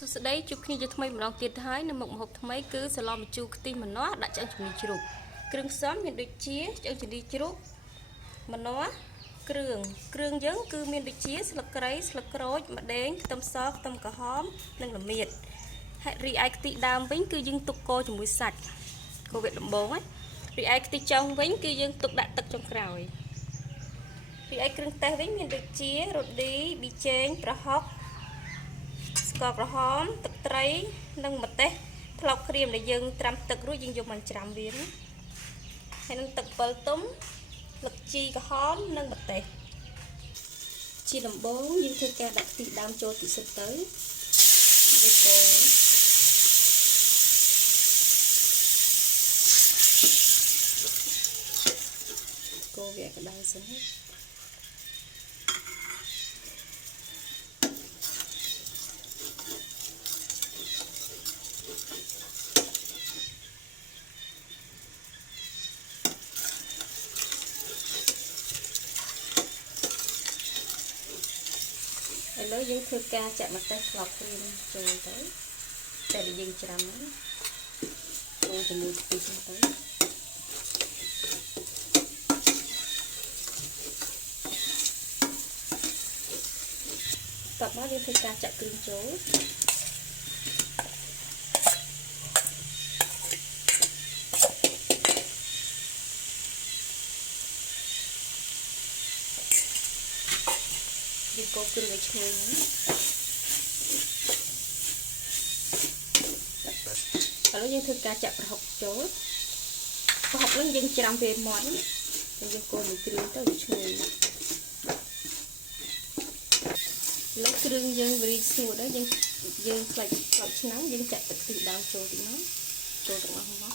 សួស្តីជួបគ្នាជាថ្មីម្ដងទៀតហើយនៅមុខម្ហូបថ្មីគឺសាឡម្ជូរខ្ទិះម្នាស់ដាក់ឆ្អឹងជំនីជ្រូកគ្រឿងផ្សំមានដូចជាឆ្អឹងជំនីជ្រូកម្នាស់គ្រឿងយើងគឺមានដូចជាស្លឹកគ្រៃស្លឹកក្រូចម្ដេងខ្ទឹមសខ្ទឹមក្រហមនិងល្មៀតហើយរីឯខ្ទិះដើមវិញគឺយើងទុកកូរជាមួយសាច់កូរវាដំបងរីឯខ្ទិះចុងវិញគឺយើងទុកដាក់ទឹកចុងក្រោយរីឯគ្រឿងទេសវិញមានដូចជារ៉ូឌីប៊ីចេងប្រហុកស្ករក្រហមទឹកត្រីនិងម្ទេសថ្លោកក្រៀមដែលយើងត្រាំទឹករួចយើងយកមកច្រាំវាហើយនឹងទឹកពិលទុំលឹកជីក្រហមនិងម្ទេសជាដំបូងយើងធ្វើការដាក់ខ្ទិះដើមចូលតិចសិនទៅយើងកូរវាក្តៅសិនឥឡូវយើងធ្វើការចាក់ម្ទេសថ្លោកគ្រៀមចូលទៅតែយើងច្រាំហ្នឹងចូលជាមួយខ្ទិះហ្នឹងទៅតបមកយើងធ្វើការចាក់គ្រឿងចូលយើងកូរគ្រឿងឲ្យឈ្ងុយហ្នឹងឥឡូវយើងធ្វើការចាក់ប្រហុកចូលប្រហុកហ្នឹងយើងច្រាំវាមាត់ហើយយើងកូរមួយគ្រឿងទៅវាឈ្ងុយឥឡូវគ្រឿងយើងវារីកស្ងួតហើយយើងខ្លាច់ឆ្នាំងយើងចាក់ទឹកខ្ទិះដើមចូលតិចមកចូលទាំងអស់មក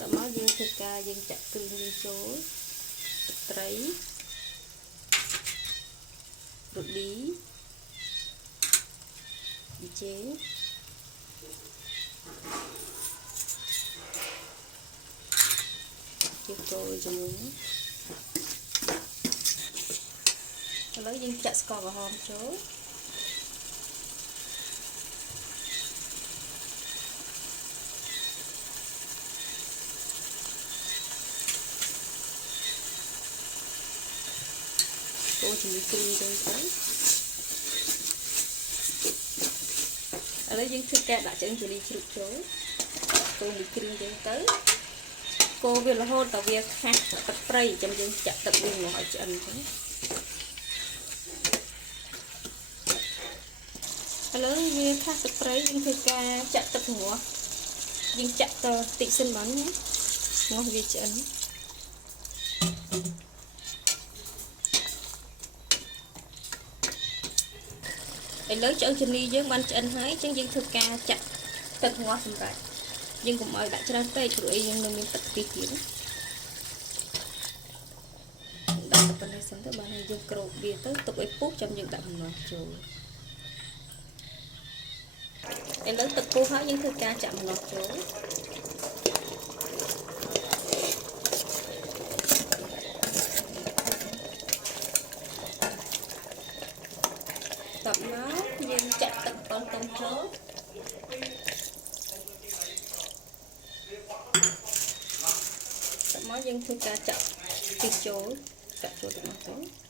តមកយើងធ្វើការយើងចាក់គ្រឿងយើងចូលត្រីរ៉ូឌីប៊ីចេងយើងកូរជាមួយឥឡូវយើងចាក់ស្ករក្រហមចូលកូរជាមួយគ្រឿងទៅឥឡូវយើងធ្វើការដាក់ឆ្អឹងជំនីជ្រូកចូលកូរមួយគ្រឿងយើងទៅកូរវារហូតដល់វាខាស់ទឹកប្រៃចាំយើងចាក់ទឹកវាមកឲ្យឆ្អិនទៅឥឡូវវាខាស់ទឹកប្រៃយើងធ្វើការចាក់ទឹកងាស់យើងចាក់ទៅតិចសិនបានណាងាស់វាឆ្អិនឥឡូវឆ្អឹងជំនីយើងបានឆ្អិនហើយអញ្ចឹងយើងធ្វើការចាក់ទឹកងាស់សម្រាប់យើងកុំឲ្យដាក់ច្រើនពេកព្រោះអីយើងនៅមានទឹកពីទៀតដាក់ប៉ុណ្ណេះសិនទៅបានហើយយើងគ្របវាទៅទុកឲ្យពុះចាំយើងដាក់ម្នាស់ចូលឥឡូវទឹកពុះហើយយើងធ្វើការចាក់ម្នាស់ចូលតបមកយើងចាក់ទឹកប៉ុនទុំចូលតបមកយើងធ្វើការចាក់ពីចូលចាក់ចូលទាំងអស់ទៅ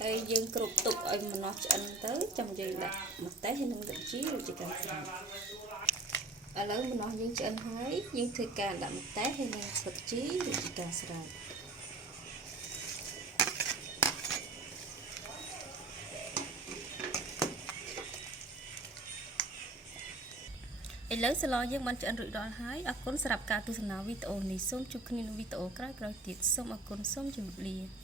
ហើយយើងគ្រប់ទុកឲ្យម្នាស់ឆ្អិនទៅចាំយើងដាក់ម្ទេសហើយនឹងទឹកជីរួចជាការស្រេចឥឡូវម្នាស់យើងឆ្អិនហើយយើងធ្វើការដាក់ម្ទេសហើយនឹងស្លឹកជីរួចជាការស្រេចឥឡូវស្លយើងបានឆ្អិនរួចរាល់ហើយអរគុណសម្រាប់ការទស្សនាវីដេអូនេះសូមជួបគ្នានៅវីដេអូក្រោយៗទៀតសូមអរគុណសូមជម្រាបលា